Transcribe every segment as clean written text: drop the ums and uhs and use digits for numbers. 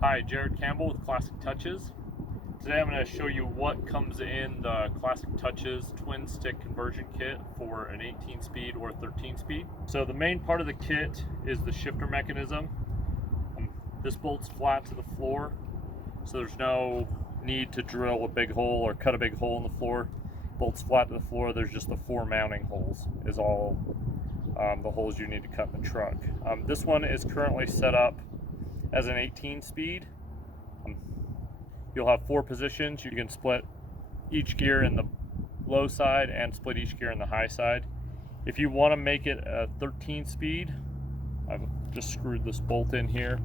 Hi, Jared Campbell with Classic Touches. Today I'm going to show you what comes in the Classic Touches twin stick conversion kit for an 18 speed or 13 speed. So the main part of the kit is the shifter mechanism. This bolts flat to the floor, so there's no need to drill a big hole or cut a big hole in the floor. Bolts flat to the floor, there's just the 4 mounting holes is all the holes you need to cut in the truck. This one is currently set up as an 18 speed. You'll have 4 positions. You can split each gear in the low side and split each gear in the high side. If you want to make it a 13 speed, I've just screwed this bolt in here.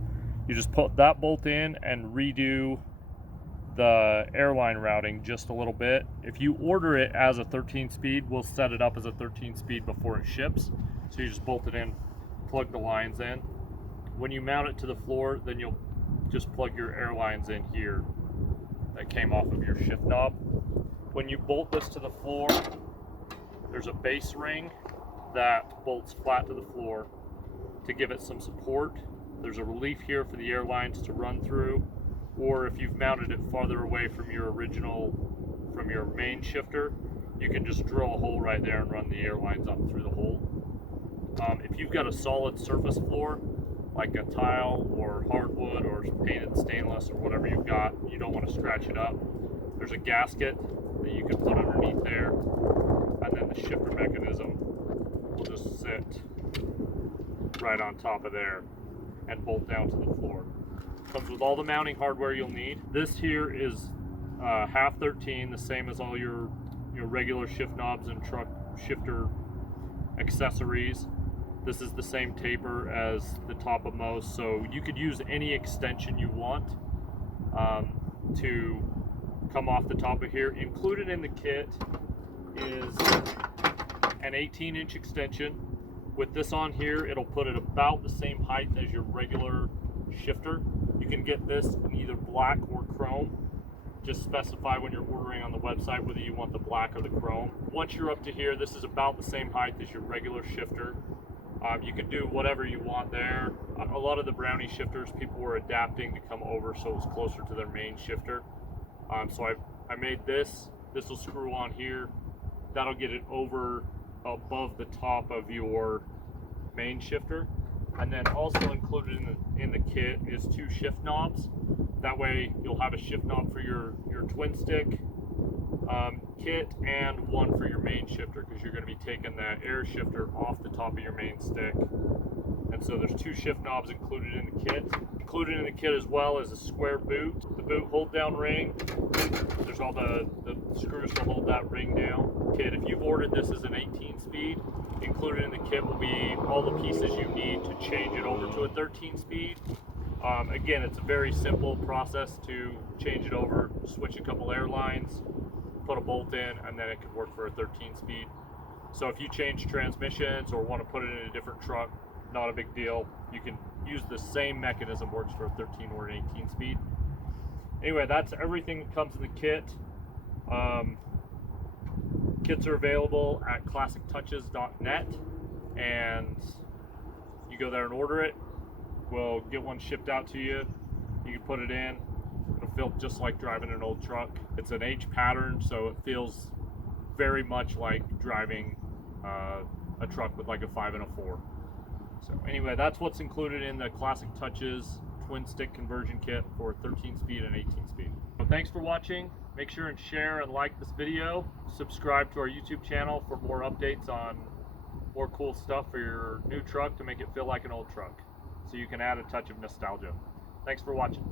You just put that bolt in and redo the airline routing just a little bit. If you order it as a 13 speed, we'll set it up as a 13 speed before it ships. So you just bolt it in, plug the lines in. When you mount it to the floor, then you'll just plug your airlines in here that came off of your shift knob. When you bolt this to the floor, there's a base ring that bolts flat to the floor to give it some support. There's a relief here for the airlines to run through, or if you've mounted it farther away from your main shifter, you can just drill a hole right there and run the airlines up through the hole. If you've got a solid surface floor, like a tile or hardwood or painted stainless or whatever you've got, you don't want to scratch it up, there's a gasket that you can put underneath there, and then the shifter mechanism will just sit right on top of there and bolt down to the floor. Comes with all the mounting hardware you'll need. This here is half 13, the same as all your regular shift knobs and truck shifter accessories. This is the same taper as the top of most, so you could use any extension you want to come off the top of here. Included in the kit is an 18-inch extension. With this on here, it'll put it about the same height as your regular shifter. You can get this in either black or chrome. Just specify when you're ordering on the website whether you want the black or the chrome. Once you're up to here, this is about the same height as your regular shifter. You can do whatever you want there. A lot of the Brownie shifters, people were adapting to come over so it's closer to their main shifter. So I made this. This will screw on here. That'll get it over above the top of your main shifter. And then also included in the kit is 2 shift knobs. That way you'll have a shift knob for your twin stick kit and one for your main shifter, because you're going to be taking that air shifter off the top of your main stick. And so there's 2 shift knobs included in the kit. Included in the kit as well is a square boot, the boot hold down ring. There's all the screws to hold that ring down. Kit, if you've ordered this as an 18 speed, included in the kit will be all the pieces you need to change it over to a 13 speed. Again, it's a very simple process to change it over. Switch a couple airlines, put a bolt in, and then it can work for a 13 speed. So if you change transmissions or want to put it in a different truck, not a big deal. You can use the same mechanism, works for a 13 or an 18 speed. Anyway, that's everything that comes in the kit. Kits are available at classictouches.net, and you go there and order it. We'll get one shipped out to you. You can put it in. It'll feel just like driving an old truck. It's an H pattern, so it feels very much like driving a truck with like a 5 and a 4. So anyway, that's what's included in the Classic Touches twin stick conversion kit for 13 speed and 18 speed. So thanks for watching. Make sure and share and like this video. Subscribe to our YouTube channel for more updates on more cool stuff for your new truck to make it feel like an old truck, so you can add a touch of nostalgia. Thanks for watching.